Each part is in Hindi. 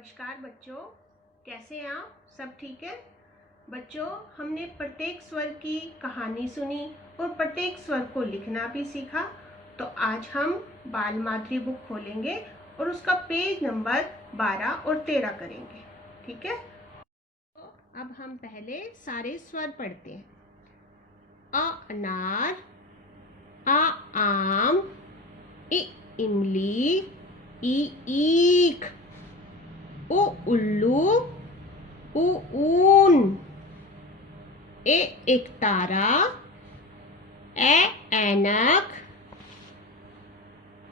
नमस्कार बच्चों, कैसे हैं आप? सब ठीक है? बच्चों, हमने प्रत्येक स्वर की कहानी सुनी और प्रत्येक स्वर को लिखना भी सीखा। तो आज हम बाल माधुरी बुक खोलेंगे और उसका पेज नंबर 12 और 13 करेंगे। ठीक है? तो अब हम पहले सारे स्वर पढ़ते हैं। अ अनार, आ आम, इ इमली, ई ईख, उ उल्लू, ऊ ऊन, ए एक तारा, ए ऐनक,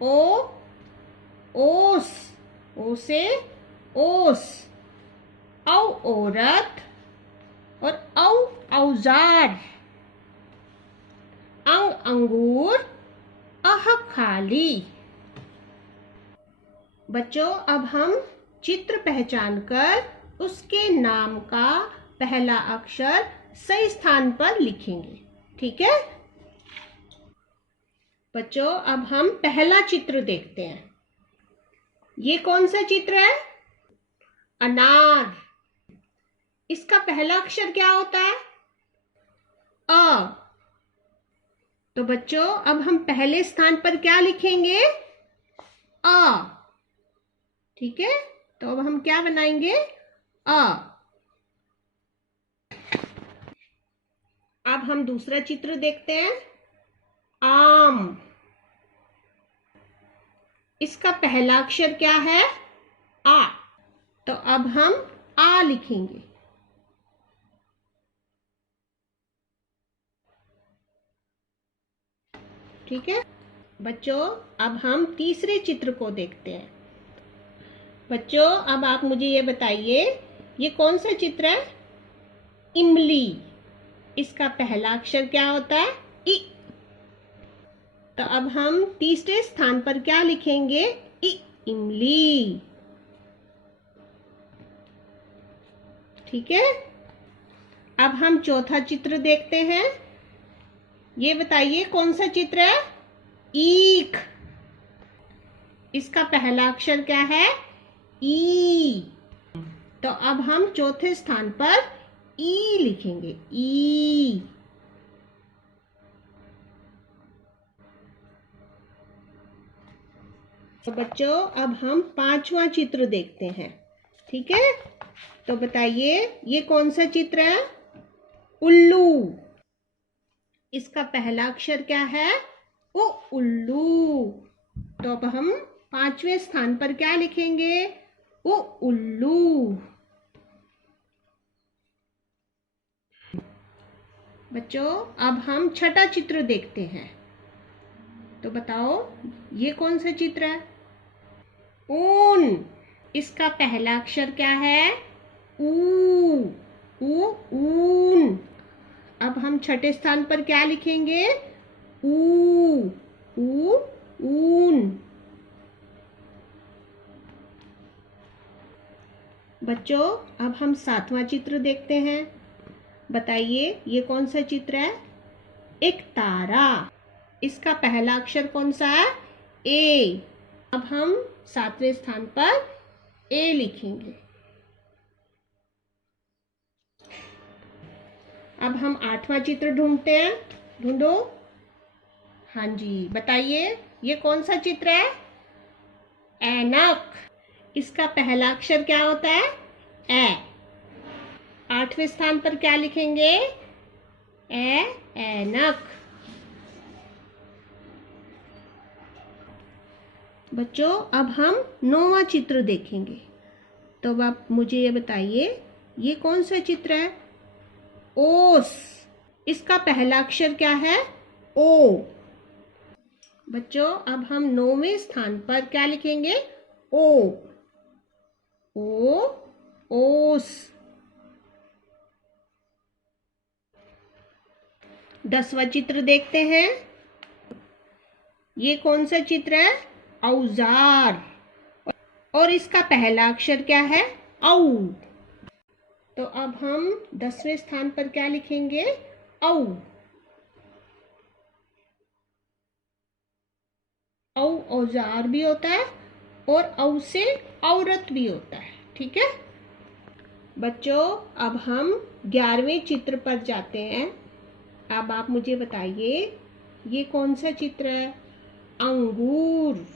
ओ ओस, ओ से ओस, औ औरत और औ औजार, अंग अंगूर, अह खाली। बच्चों, अब हम चित्र पहचान कर उसके नाम का पहला अक्षर सही स्थान पर लिखेंगे। ठीक है बच्चों, अब हम पहला चित्र देखते हैं। ये कौन सा चित्र है? अनार। इसका पहला अक्षर क्या होता है? अ। तो बच्चों, अब हम पहले स्थान पर क्या लिखेंगे? अ। ठीक है, तो अब हम क्या बनाएंगे? अ। अब हम दूसरा चित्र देखते हैं। आम। इसका पहला अक्षर क्या है? आ। तो अब हम आ लिखेंगे। ठीक है बच्चों, अब हम तीसरे चित्र को देखते हैं। बच्चों, अब आप मुझे ये बताइए, ये कौन सा चित्र है? इमली। इसका पहला अक्षर क्या होता है? इ। तो अब हम तीसरे स्थान पर क्या लिखेंगे? इ इमली। ठीक है, अब हम चौथा चित्र देखते हैं। ये बताइए कौन सा चित्र है? ईख। इसका पहला अक्षर क्या है? ई। तो अब हम चौथे स्थान पर ई लिखेंगे। ई। तो बच्चों, अब हम पांचवा चित्र देखते हैं। ठीक है, तो बताइए ये कौन सा चित्र है? उल्लू। इसका पहला अक्षर क्या है? ओ उल्लू। तो अब हम पांचवें स्थान पर क्या लिखेंगे? ओ उल्लू। बच्चों, अब हम छठा चित्र देखते हैं। तो बताओ ये कौन सा चित्र है? ऊन। इसका पहला अक्षर क्या है? ऊ। ऊ ऊन। अब हम छठे स्थान पर क्या लिखेंगे? ऊ। ऊ ऊन। बच्चों, अब हम सातवां चित्र देखते हैं। बताइए ये कौन सा चित्र है? एक तारा। इसका पहला अक्षर कौन सा है? ए। अब हम सातवें स्थान पर ए लिखेंगे। अब हम आठवां चित्र ढूंढते हैं। ढूंढो। हाँ जी, बताइए ये कौन सा चित्र है? ऐनक। इसका पहला अक्षर क्या होता है? ए। आठवें स्थान पर क्या लिखेंगे? ए ऐनक। बच्चों, अब हम नौवां चित्र देखेंगे। तो अब आप मुझे ये बताइए ये कौन सा चित्र है? ओस। इसका पहला अक्षर क्या है? ओ। बच्चों, अब हम नौवें स्थान पर क्या लिखेंगे? ओ। ओ ओस। 10वां चित्र देखते हैं। ये कौन सा चित्र है? औजार। और इसका पहला अक्षर क्या है? औ। तो अब हम 10वें स्थान पर क्या लिखेंगे? औ। औ औजार भी होता है और औ से औरत भी होता है। ठीक है बच्चों, अब हम 11वें चित्र पर जाते हैं। अब आप मुझे बताइए ये कौन सा चित्र है? अंगूर।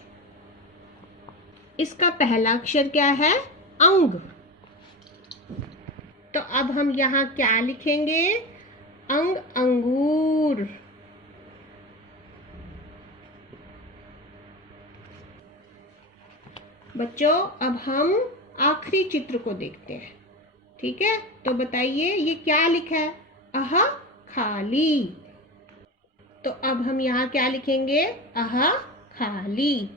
इसका पहला अक्षर क्या है? अंग। तो अब हम यहाँ क्या लिखेंगे? अंग, अंगूर। बच्चों, अब हम आखिरी चित्र को देखते हैं। ठीक है, तो बताइए ये क्या लिखा है? अह, खाली। तो अब हम यहाँ क्या लिखेंगे? अह, खाली।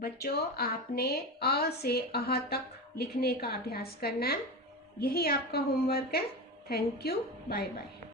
बच्चों, आपने अ से अह तक लिखने का अभ्यास करना है। यही आपका होमवर्क है। Thank you, bye bye.